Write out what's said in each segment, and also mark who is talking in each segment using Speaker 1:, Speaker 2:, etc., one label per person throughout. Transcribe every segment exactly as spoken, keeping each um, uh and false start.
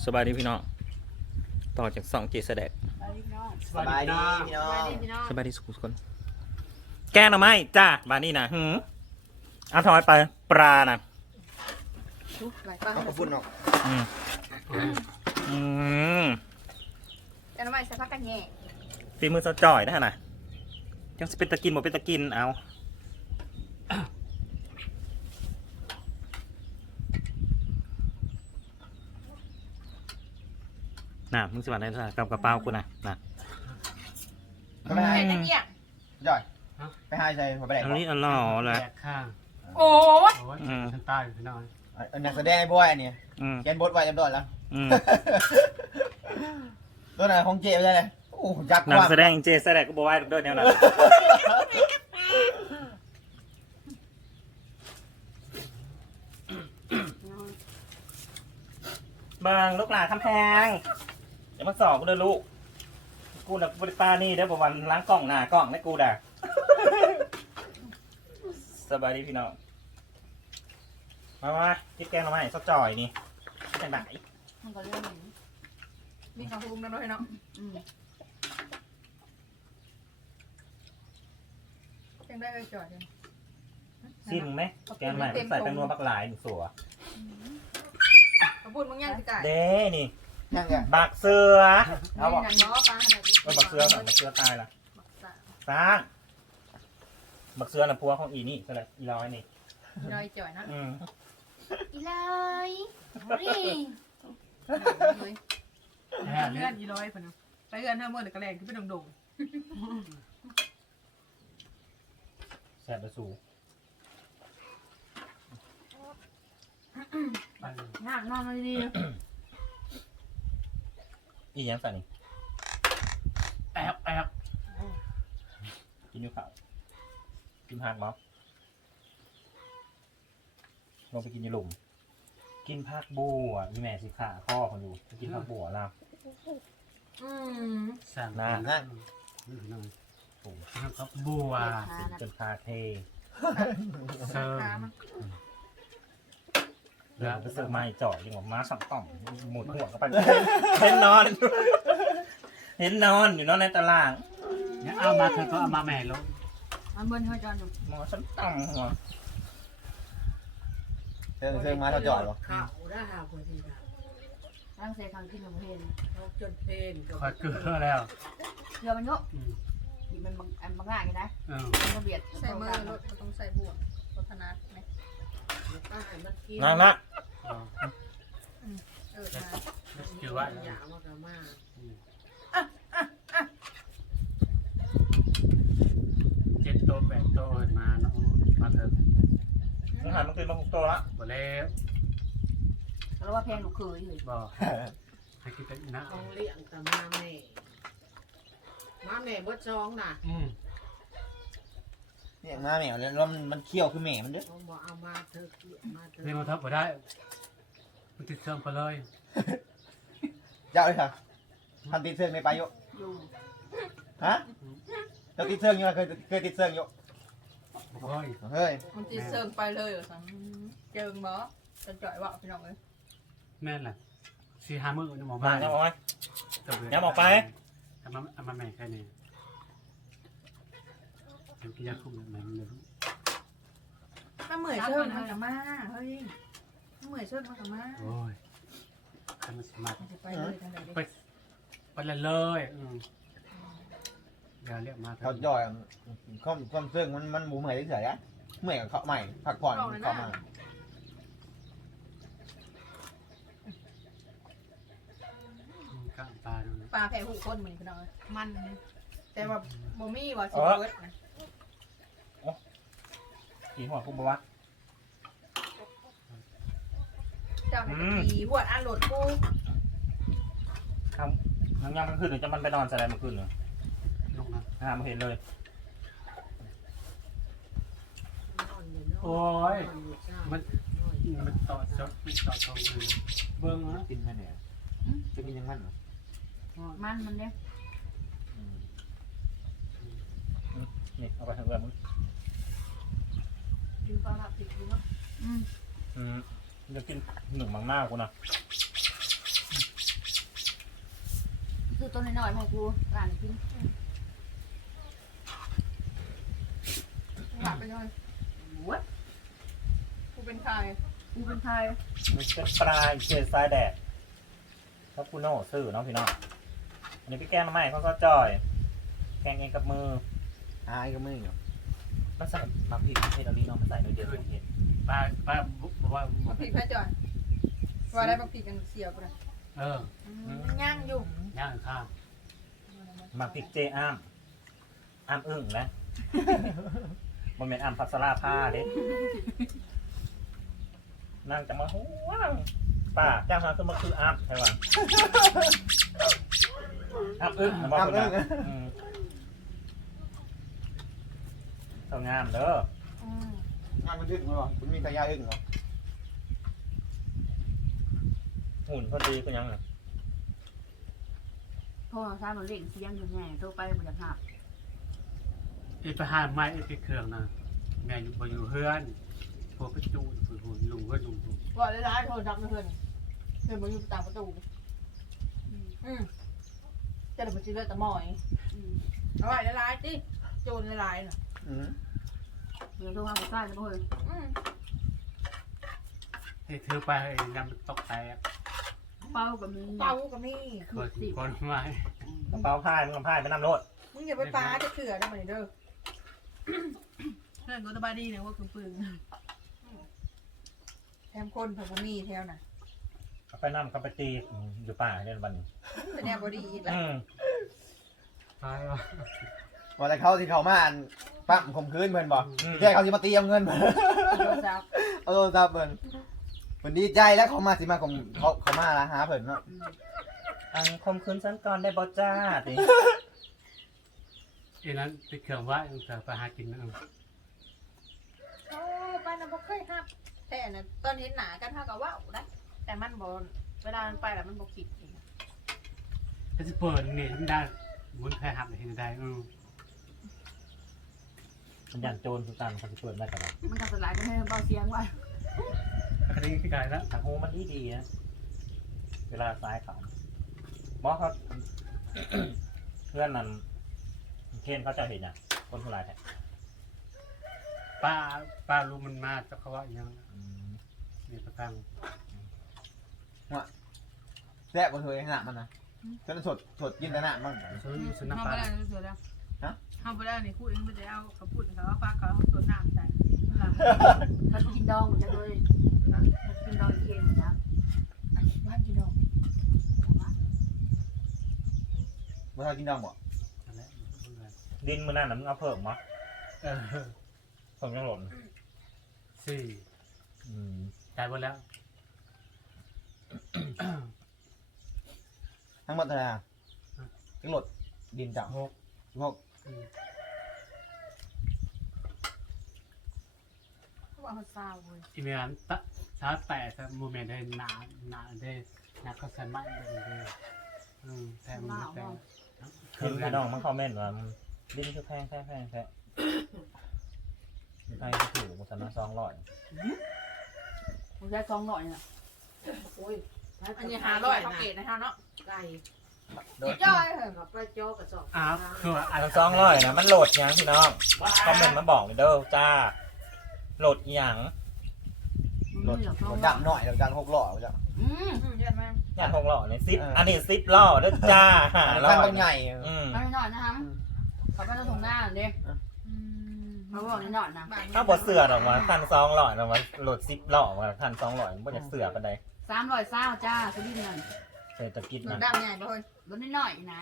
Speaker 1: สบายดีพี่น้องต่อจากสองเจสแดก
Speaker 2: สบายดีพี่น้อง
Speaker 1: สบายดีสุขคนแกงหน่อไม้จ้าบานนี้นะหืมเอาทอยไปปลานะ
Speaker 2: เอากระฝุ่นออก
Speaker 1: อืมอืม
Speaker 3: แต่ทำไมใส่ผักกันแย่
Speaker 1: ฝีมือสะจ่อยนะฮะนะยังสิเป็นตะกินบ่เป็นตะกินเอาน่ะมึงสวัสดีนะกับกระเป๋ากูนะน่ะ
Speaker 2: ไปให้
Speaker 3: เห็นตะเกียบ
Speaker 2: จ่อยไปให้ใส่หัวไปไหน
Speaker 1: อันนี้อันหล่อเลย
Speaker 4: แยกข้าง
Speaker 3: โอ้ย
Speaker 4: โอ้ยฉันตายอยู่พี่น้อย
Speaker 2: อันนักแสดงไอ้บอยอันนี้
Speaker 1: อืม
Speaker 2: เขียนบทไว้จำดอนแล้ว
Speaker 1: อืม
Speaker 2: ตัวไหนของเจ๊ไปเลยโอ้ยักษ์
Speaker 1: นัก
Speaker 2: ว่า
Speaker 1: แสดงเจแสดงก็บอกว่าด้วยแนวนั้นบางลูกหลานคำแพงเดี๋ยวมาสอบกูเด้อลูกกูน่ะบริปานี่เดี๋ยวบอกวันล้างกล่องหน้ากล่องให้กูด่าสบายดีพี่น้องมามากินแกงหน่อไม้ซอสจ่อยนี่จังไหน
Speaker 3: มันก็เรื่องนี้นี่เขาคุ้มนะด้วยเนาะอืมยังได้ไปจอดยัง
Speaker 1: ซิมไหมแกงหน่อไม้ใส่แป้งนัวบักหลายหนึ่งสัว
Speaker 3: เขาพูดมึงยังจะจ่าย
Speaker 1: เด้นี่
Speaker 2: ยังไง
Speaker 1: บักเสือ
Speaker 3: เอาบอกน้อปลา
Speaker 1: เออบักเสือก่อนบักเสือตายละสร้างบักเสือน่ะพัวของอีนี่ใช่ไหมอีร้อยนี่
Speaker 3: น้อยจ่อยนะ
Speaker 1: อืม
Speaker 3: อีเลยนี่
Speaker 4: แย่เล
Speaker 3: เลื่อย นอีร้อยคนนึงไปเลื่อนเท่าเมื่อเด็กกระแรงขึ้นไปดงดง
Speaker 1: แสบไปสู่
Speaker 3: งานนอนมาดี
Speaker 1: อีหยังใส่นี่
Speaker 4: แอบแอบ
Speaker 1: กินอยู่ข้าวกินผักมั้งลงไปกินอยาหลุม กินผักบัวมีแม่สิขาข้อคนอยู่ไปกินผักบัวแล้ว
Speaker 3: อืม
Speaker 4: สั่ง
Speaker 1: น่า
Speaker 4: นั่นพี่น้อยโอ้ทำกับบัว
Speaker 1: จนคาเท
Speaker 4: เซิร์ฟ
Speaker 1: เดี๋ยวไปเสิร์ฟไม้จ่อยยังบอกม้าสั่งต่อมหมุดหัวเข้าไปเห็นนอน เห็นนอนอยู่นอนในตาราง
Speaker 4: เนี่ยเอามาเธอก็เอามาแม่ลง
Speaker 3: มันเบิ้ลเขาจอนอยู่
Speaker 1: หมอฉันต่ำหัว
Speaker 2: เชิงเชิงมาเราจอดหรอ
Speaker 5: ข่าวได้หาคนที่ดา
Speaker 3: ร่างเซคังขึ้นของเพน
Speaker 5: เขาจนเพลนกับ
Speaker 4: คอยเกลือแล้ว
Speaker 3: เรือมันเยอะ
Speaker 4: อืม
Speaker 3: มันบางอันบางง่ายกันนะ
Speaker 4: เออ
Speaker 3: มันเบียด
Speaker 6: ใส่มือรถต้องใส่บวกรถธนัดไหม
Speaker 5: ป้าให้มันกิน
Speaker 1: นั่นนะ
Speaker 4: เอา
Speaker 6: เออนะ
Speaker 4: คือว่า
Speaker 5: อยากมากมาก
Speaker 4: เจ็ดโตแปดโตเห็นมาเนาะมาเถอะ
Speaker 1: มึงหันมาคืนมาหกตัวละ
Speaker 4: บ่แล้ว
Speaker 3: แล้วว่าเพลงหนูเคยเลย
Speaker 4: บ่ให้คิดเป็นนะ
Speaker 5: ของเลี้ยงกับมาแม่มาแม่บดซองน่ะ
Speaker 4: อืม
Speaker 2: เนี่ยมาแมวแล้วมันมันเคี้ยวคือแม่มันเด้อ
Speaker 5: เขาบอกเอามาเธอมาเธอ
Speaker 4: นี่มันทับบ่ได้มันติดเครื่องไปเลย
Speaker 2: เจ้าเลยค่ะทันติดเชิงในไปโย
Speaker 3: อยู่
Speaker 2: ฮะเจ้าติดเชิงอยู่เคยเคยติดเชิงโย
Speaker 4: โอ้ย
Speaker 2: เฮ้ย
Speaker 6: มันจีเซิงไปเลยเหรอสังเจิงบอจะจ่อยว่าพี่น้องเลย
Speaker 4: แม่นแหละสี่ห้ามื้อนี่หมอ
Speaker 1: มา
Speaker 4: บ้าน
Speaker 1: แล้วบอย อย่าบอกไป
Speaker 4: เอามาเอามาแม่แค่นี้เดี๋ยวกินยาคุมแม่มันเลย
Speaker 6: ถ้าเหมื่อยเชิงมันกับมาเฮ้ยถ้าเหมื่อยเชิงมันกับมา
Speaker 4: โอ้ยทำมันสมัคร
Speaker 6: มันจะไปเลยทางไหน
Speaker 4: ไปไปเลยเลยอืมอย่าเรียกมา
Speaker 2: เขาจ่อยข้อมข้อมเชิงมันมันหมูเหมื่อยเฉยๆนะเหมื่อยกับเขาใหม่พักผ่อนเขามา
Speaker 4: ข้างปลาดูนะ
Speaker 6: ปลาแผ่หูคนเหมือนพี่น้องเลยมันแต่ว่าโมมี่ว่าสิเบิร์ดนะ
Speaker 1: ขี่หัวกูบอกว่า
Speaker 6: เจ้าเนี่ยขี่หัวอันโหลดกู
Speaker 1: ทำน้ำยำมันขึ้นหรือจะมันไปนอนใส่อะไรมันขึ้นเหรอ
Speaker 4: ลงนะ
Speaker 1: อ่ามาเห็นเลย
Speaker 4: โอ้ยมันมันต่อจดมันต่อทองเลยเบิ้งนะ
Speaker 2: กินแค่ไหนจะกินยังไงเหรอ
Speaker 3: มันมันเนี่ย
Speaker 1: นี่เอาไปทางเรือมึง
Speaker 3: ดูปลาหลับติดดูเนาะอืม
Speaker 1: อืมเดี๋ยวกินหนึ่งมังหน้ากูนะ
Speaker 7: ต้นน้อยๆให้กูร้านกิน
Speaker 3: หลับไปยังไง
Speaker 7: โว้ย
Speaker 3: กูเป็นใคร
Speaker 7: กูเป็นไทย
Speaker 1: มันเป็นปลาเชดทรายแดดครับคุณโน่ซื้อเนาะพี่น้องอันนี้พี่แก้มมาใหม่เขาก็จอยแกงเองกับมือ
Speaker 2: อายก็ไม่เหรอ
Speaker 1: มันใส่บางพริกเทศอาลีเนาะมันใส่หน่อยเดียวเห็น
Speaker 4: ป้าป้าบอกว่า
Speaker 3: บักผีแพ้จ่อยว่าได้บักผีกันเสียบเลย
Speaker 4: เออ
Speaker 6: มันย่างอยู่
Speaker 4: ย่างข้าว
Speaker 1: บางพริกเจอ้ามอ้ามอึ้งนะมันเป็นอ้ามพัสลาผ้าเด้นั่งจะมาหัวป่าจ้างมาคือมันคืออ้ามใช่ป่ะอ้ามอึ้งนะบอกคนนะต้องงามเด้อ
Speaker 2: งานมันอึ้งเหรอคุณมีกระยาอึ้งเหรอ
Speaker 1: หุ่นพอดีก็ยัง
Speaker 7: โทรศัพท์มันเล่นเสียงอยู่แง่โทรไปมันจะหัก
Speaker 4: ไอ้ประหารไม้ไอ้เครื่องนะแม่อยู่บ่อยู่เฮือนพวกไปจูนฝืนหุ่นลุงก็ลุง
Speaker 3: ว่าได้ร้ายโทรศัพท์เพื่อนเพื่อนมาอยู่ต่างประตูอืมจะได้มาซื้อแต่หมอยเอาไว้ได้ร้ายดิโจรได้ร้ายน่ะ
Speaker 2: อืม
Speaker 7: เดี๋ยวโทรหาผู้ชายจะพูด
Speaker 3: อืม
Speaker 4: ให้เธอไปให้น้ำตกแตก
Speaker 7: เป้ากับมี
Speaker 3: เป่าก็มี
Speaker 4: คนคนไม้
Speaker 1: กระเป๋าผ้ามึงกระเป๋าไปนำรถ
Speaker 3: มึงอย่าไปปาจะเถื่อได้ไหมเด้อเพื่อนกูสบายดีเนี่ยว่าคือปืนแถมคนผักบุมีแถวน่ะ
Speaker 1: เอาไปนำกับไปตีอยู่ป่าเนี่ยบัน
Speaker 3: เป็นแนวบอดีอีกแล้ว
Speaker 1: อืม
Speaker 4: ตายวะ
Speaker 2: บอกแต่เขาที่เขามาอันปั๊มข่มขืนเพื่อนบอกแค่เขาสิมาตีเอาเงินเพิ่น
Speaker 3: โทรศัพท์
Speaker 2: เอาโทรศัพท์เพิ่นเพิ่นดีใจแล้วเขามาสิมาข่มเขาเขามาละหาเพิ่นเนาะ
Speaker 1: อันคมคืนฉันก่อนได้บอจ้าดิ
Speaker 4: ไอ้นั้นติดเครื่องว่ายังเธอไปหากินนะ
Speaker 3: โอ้ไปนะบ่เคยครับแต่น่ะตอนเห็นหนากันเท่ากับว่าได้แต่มันบอเวลามันไปแล้วมันบอคิดเอง
Speaker 4: ถ้าจะเปิดนี่ทำได้มุนแพ้หักเห็นได้อือ
Speaker 1: มันยันโจรสุดตันเขาจะเปิดได้กับเรา
Speaker 7: มันจะสลายก็ให้เบาเสียงไว้
Speaker 4: คดีที่กายแล้ว
Speaker 1: ทางหูมันดีดีๆนะเวลาซ้ายเขาบอสเขา เพื่อนนั้นเคนเขาจะเห็นอ่ะคนทุรายแท้
Speaker 4: ป้าป้ารู้มันมาจะเขาว่ายัง
Speaker 1: อืม
Speaker 4: มีประกัน
Speaker 2: แซ่บกว่าเธอเองหน้ามันนะฉันสดสดกินแต่หน้ามัน
Speaker 4: ซื้อซื้อ
Speaker 3: ทำ
Speaker 4: น้ำ
Speaker 3: ไป
Speaker 4: ปลา
Speaker 3: ได้เสือแล้วทำไปได้นี่พูดเองไม่ได้เอาเขาพูดเขาว่าฟ้าเขาส่วนน้ำใส่หลัง
Speaker 7: มันกินดองจะเลยมันกินดองเค็มนะ
Speaker 3: บ้านพี่น้อง
Speaker 2: เมื่อเธอกินดองบ่
Speaker 4: อะไร
Speaker 1: ดินมือนั่นน่ะมึงเอาเพิ่มมั้ย
Speaker 4: เออ
Speaker 1: เพิ่มยังหล่น
Speaker 4: สี่
Speaker 1: อืม
Speaker 4: จ่ายหมดแล้ว
Speaker 2: ทั้งหมดเท่าไหร่อะทั้งหมดดินจาก
Speaker 4: หก
Speaker 2: หก
Speaker 3: เขาบอกเขาซาวเลย
Speaker 4: อีเมลตะชาแปดโมเมนต์ได้หนาหนาได้หนาก็ใส่ไม้เลยอืมแต่มันแต่
Speaker 1: คือพี่น้องมันคอมเมนต์ว่าดินคือแพงแพงแพงแพงใครจะถือมุสนาซองร้อย
Speaker 7: ผมใช้ซองหน่อยน่ะ
Speaker 5: โอ้ย
Speaker 3: อันนี้หาร้อยเขาเกตนะฮะเนาะ
Speaker 5: ไก่
Speaker 3: ย่อยเหรอ
Speaker 5: กับปลาโจกระสอบ
Speaker 4: อ้าวคือว่าอะไร
Speaker 1: ซองร้อยนะมันโหลดยังพี่น้องคอมเมนต์มาบอกเลยเด้อจ้าโหลดยัง
Speaker 2: รถรถดำหน่อยรถดำหกล้อจ้ะ
Speaker 7: อืม
Speaker 3: อืมเยอะมาก
Speaker 1: อยากหกล้อเนี่ยซิปอันนี้ซิปล้อเด้อจ้าหาล้อ
Speaker 2: คันบางใหญ่
Speaker 1: อืม
Speaker 7: ไม่หน่อยนะครับเขาไปจะส่งหน้าเด็ก
Speaker 3: อืม
Speaker 7: เขาบอกนิดหน่อยนะ
Speaker 1: ถ้าบดเสือออกมาคันซองร้อยออกมาโหลดซิปล้อมาคันซองร้อยมันอยากเสือกันใด
Speaker 7: สามร้อยเศร้าจ้าสุดินเงิน
Speaker 1: เศรษฐกิจ
Speaker 3: หนู
Speaker 1: มัน
Speaker 3: ดำใหญ่ป่ะเฮ้ย
Speaker 7: ลดนิดหน่อยนะ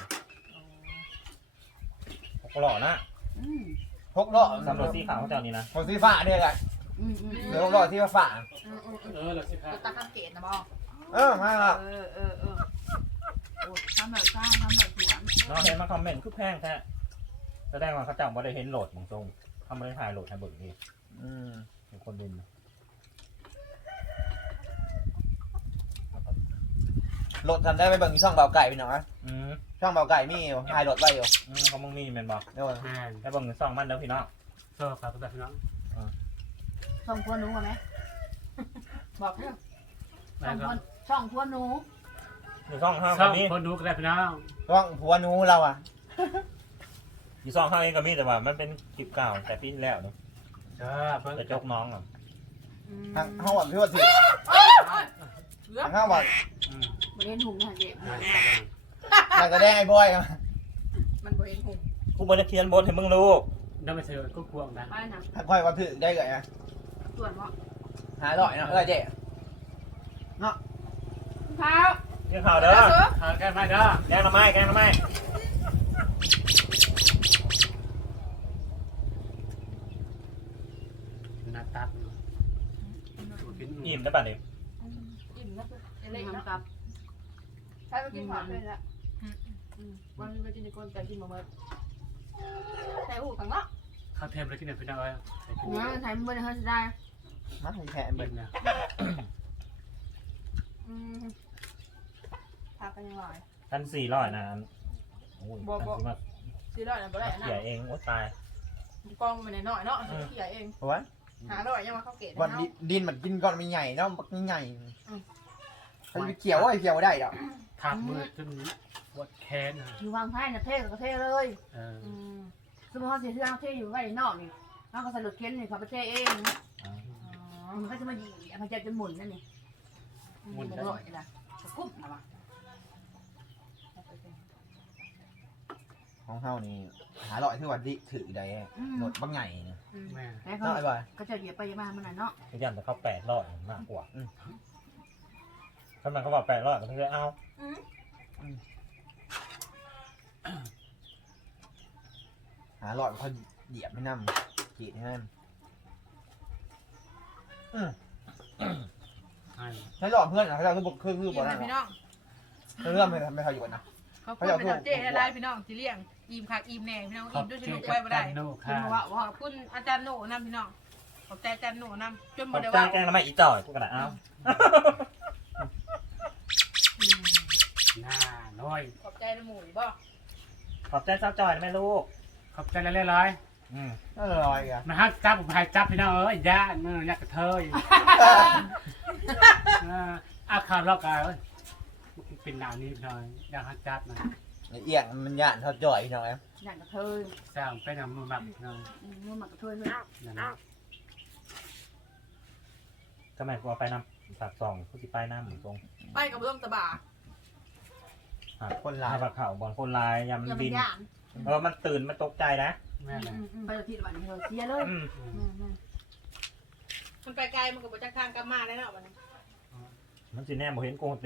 Speaker 1: หกล้อนะ
Speaker 7: อืม
Speaker 2: หกล้อ
Speaker 1: สำรวจสีขาวของเจ้านี่นะ
Speaker 2: หกสีฟ้าเนี่ยแหละ
Speaker 7: อืมอืม
Speaker 2: หรือหกล้อที่ฟ้า
Speaker 3: อืมอืมอืม
Speaker 4: เออเราสิครับ
Speaker 3: ตาข้ามเกตนะบอก
Speaker 2: เออมาละ
Speaker 7: เออเออเออโอ้ทำแบบสร้างทำแบบสวน
Speaker 1: น้องเห็นมาคอมเมนต์คือแพงแท้แสดงว่าเขาจับว่าได้เห็นโหลดของทรงเขาไม่ได้ถ่ายโหลดให้เบิกดี
Speaker 2: อืม
Speaker 1: เป็นคนดิน
Speaker 2: รถทำได้ไปเบิ่งช่องเบาไก่พี่น้องนะ
Speaker 1: อืม
Speaker 2: ช่องเบาไก่มีอยู่ถ่ายรถไว้อยู่
Speaker 1: อืมเขามึงมีแมนบอก
Speaker 2: เดี๋ยว
Speaker 4: แม่น
Speaker 1: แล้วเบิ่งซองมันเด้อพี่น้อง
Speaker 4: โซ่ฝากกับพี่น้อง
Speaker 7: ช่องพวนหนูก่อนไหมบอกเถอะ
Speaker 4: แล้
Speaker 7: ช่อง
Speaker 4: ว
Speaker 7: พ
Speaker 4: ก็
Speaker 7: วนช่องพวนหนู
Speaker 1: ออยู่ซ่องห้าง
Speaker 4: ซ่
Speaker 1: ก็
Speaker 4: อง
Speaker 1: มี
Speaker 4: คนดูก็ได้พี่น้อง
Speaker 2: ว่างผัวหนูเราอ่ะ
Speaker 1: อยู่ซ่องห้างเองก็มีแต่ว่ามันเป็นคลิปเก่าแต่ปีที่แล้วเนาะ
Speaker 4: เออเพิ่ง
Speaker 1: จะจกน้องอ่ะ
Speaker 2: ทางห้องวันพี่ว่าถือทางห้องวัน
Speaker 4: อืม
Speaker 7: บริเวณหุงเนี่ยเด็ก
Speaker 2: ทางกระแดงไอ้บอยอะ
Speaker 3: มันบ่เห็นหุ่ง
Speaker 1: กูบ่ได้เขียนบทให้มึงรู้
Speaker 4: น้ำมันเสือก็กลัวนะ
Speaker 7: ไปนะ
Speaker 2: ทางค่อยว่าถือได้เลยอะ
Speaker 7: ส่วนว่า
Speaker 2: หาร่อยเนาะเออเจ๊
Speaker 7: ข้าว
Speaker 1: เกี่ยวข่าวเด้อ
Speaker 4: ทานกันไหมเด้อ
Speaker 1: แกงหน่อไม้แกงหน่อไม้
Speaker 4: หน้าตัก
Speaker 1: อิ่มได้ป่ะเนี่ย
Speaker 3: อิ่มนะ
Speaker 7: เล็กกับ
Speaker 3: ใช่ไปกินผักเลยละวันนี้ไปกินในก้นแต่กินมาเมื่อใส่หูขังละ
Speaker 4: ข้าวเทมเลยกินเนี่ยพี่น้องเอ้ยใส่กิน
Speaker 7: เนื้อไทยมันเป็นเฮอร์สได้
Speaker 2: มาให้แค่
Speaker 4: เบิ
Speaker 2: เบิ
Speaker 4: ด
Speaker 2: ด
Speaker 4: นะ
Speaker 3: อืมผักกันยังไง
Speaker 1: พันสี่ร้อยนะโอ้ย
Speaker 3: บ่บ่
Speaker 1: พันสี่มา
Speaker 3: ซื้อร้อยนะบ่ได้นะ
Speaker 1: เสียเองโอ้ตาย
Speaker 3: กองมันน้อยเนาะเขี่ยเอง
Speaker 2: เพราะว่า
Speaker 3: หาร้อยยังมาเข้าเกต
Speaker 2: ก่อน
Speaker 3: เนาะ
Speaker 2: ดินมันกินก่อนมันใหญ่เนาะมันใหญ่มันไปเกี่ยวไอ้เกี่ยวได้ดอก
Speaker 4: ทับมือจนปวดแขนนะ
Speaker 7: อยู่วางไพ่นะเท่กับเท่เลย
Speaker 4: เออ
Speaker 3: อืม
Speaker 7: สมมติเขาเสียเรื่องเท่อยู่ไว้นอกนี่เขาก็สลุดเค้นนี่เขาไปเท่เอง
Speaker 3: อ๋อ
Speaker 7: มันก็จะมาหยีมันจะจะหมุนนั่นนี่หมุนบ่อยละกระกุบนะวะ
Speaker 2: ของเฮานี่หาร่อยที่ว่าดิถือได้หมดบางใหญ่นะ
Speaker 4: แม่
Speaker 7: แล้วเขา
Speaker 2: เนาะไอ้บอย
Speaker 7: ก็จะเหยียบไปมามันน่ะเนาะ
Speaker 1: ทุกอย่างจะเข้าแปดร้อยมากกว่าถ้ามันเขาบอกแปดร้อยก็ต้องได้เอา
Speaker 2: หาร่อยเขาเหยียบไม่นำจีดให้มันอืม
Speaker 4: ใช่
Speaker 2: ให้ร่อยเพื่อนนะเขาจะคือบอกคือคือ
Speaker 3: อิ่
Speaker 2: บอก
Speaker 3: ม
Speaker 2: นั่น
Speaker 3: พี่น้อง
Speaker 2: เรื่องไม่ไม่เขาอยู่กันนะ
Speaker 3: เขาพูดเป็นเจ๊อะไรพี่น้องสิเลี้ยงอิ่มคักอิ่มแน่พี่น้อง
Speaker 4: ขอ
Speaker 3: อิ่
Speaker 4: บ
Speaker 3: มด้วย
Speaker 4: ใจ
Speaker 3: สนุก
Speaker 4: กั
Speaker 3: ไว้
Speaker 4: บ
Speaker 3: บ่
Speaker 4: ตั
Speaker 3: ได้
Speaker 4: นโน่
Speaker 3: คุ
Speaker 4: ค่ะ
Speaker 3: ณว่าว่าขอบคุณอาจารย์โหน่นำพี่น้องขอบใจอาจารย์โหน่นำจน
Speaker 1: ข
Speaker 3: บ่
Speaker 1: อบ
Speaker 3: ได้
Speaker 1: ใจ
Speaker 3: ว่า
Speaker 1: แกงหน่อไม้อีจ่อยกูกระดาษเอา
Speaker 4: หน้าน้อย
Speaker 3: ขอบใจในหมู่บ่
Speaker 1: ขอบใจสาวจ่อยนะแม่ลูก
Speaker 4: ขอบใจเรื่อย
Speaker 1: อืม
Speaker 2: อร่อยอ่ะ
Speaker 4: ๆมาฮักจับผมให้จับพี่น้องเอ้ยย่าเนื้อยักษ์กระเทยอาคาร์ล็อกอ่ะเป็นหนาวนี้พี่น้องอยากฮักจับนะ
Speaker 2: เอียงมันย่านเท่าจ่อยพี่น้องแอม
Speaker 7: อย่างกระเทย
Speaker 4: สร้างเป็นน้ำมันหมักพี่น้อง
Speaker 7: มือหมักกระเทยเลย
Speaker 4: นั่นนะ
Speaker 1: ทำไมกูเอาไปนำปากซองกูสิไปน้ำหมูตรง
Speaker 3: ไปกับเรื่องตะบ่า
Speaker 2: คนลา
Speaker 1: ลาย ยปากเข่าบอลคนลายยามมัน
Speaker 7: อย่าไป
Speaker 1: บิน
Speaker 7: ย่าง
Speaker 1: เออมันตื่นมันตกใจนะ
Speaker 4: แม่เลย
Speaker 7: ไปที่บ้านเราเสียเลย
Speaker 1: อืม
Speaker 3: มันไปไกลมันก็บ่จักทางกลับมาได้เนาะบัดนี้
Speaker 1: มันสิแน่บ่เห็นโกงสิ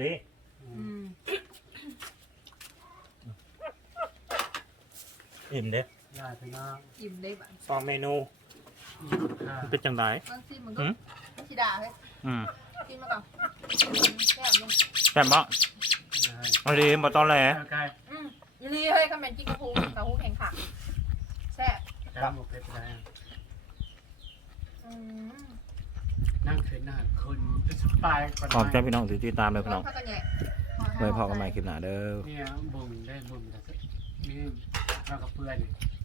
Speaker 1: อิ่มเด้
Speaker 4: ได้พี่น้อง
Speaker 3: อิ่มได้บัด
Speaker 1: สองเมนู
Speaker 4: อีกค่ะ
Speaker 1: มันเป็นจังได
Speaker 3: บางทีมันก็สิด่าเฮ้ย
Speaker 1: อืม
Speaker 3: กินมาก่อนแซ่บเลย
Speaker 1: แซ่บบ่เอาดีบ่ตอนแหล
Speaker 4: โอเค
Speaker 3: อืมอีนี่เฮ้ยคำเป็นจิ้งกระพูกระพูแข็งขักแซ่บ
Speaker 4: ครับหมดเพชรได้
Speaker 3: อืม
Speaker 4: นั่งคืนหน้าคุณจะสบายกว่า
Speaker 1: ขอบใจพี่น้องที่ติดตามเลยพี่น้อง
Speaker 3: พักกันแย่
Speaker 1: ไว้พอกันใหม่คลิปหน้าเด้อ
Speaker 4: เนี่ยบุ่มได้บุ่มแต่นี่เราก็เพื่อน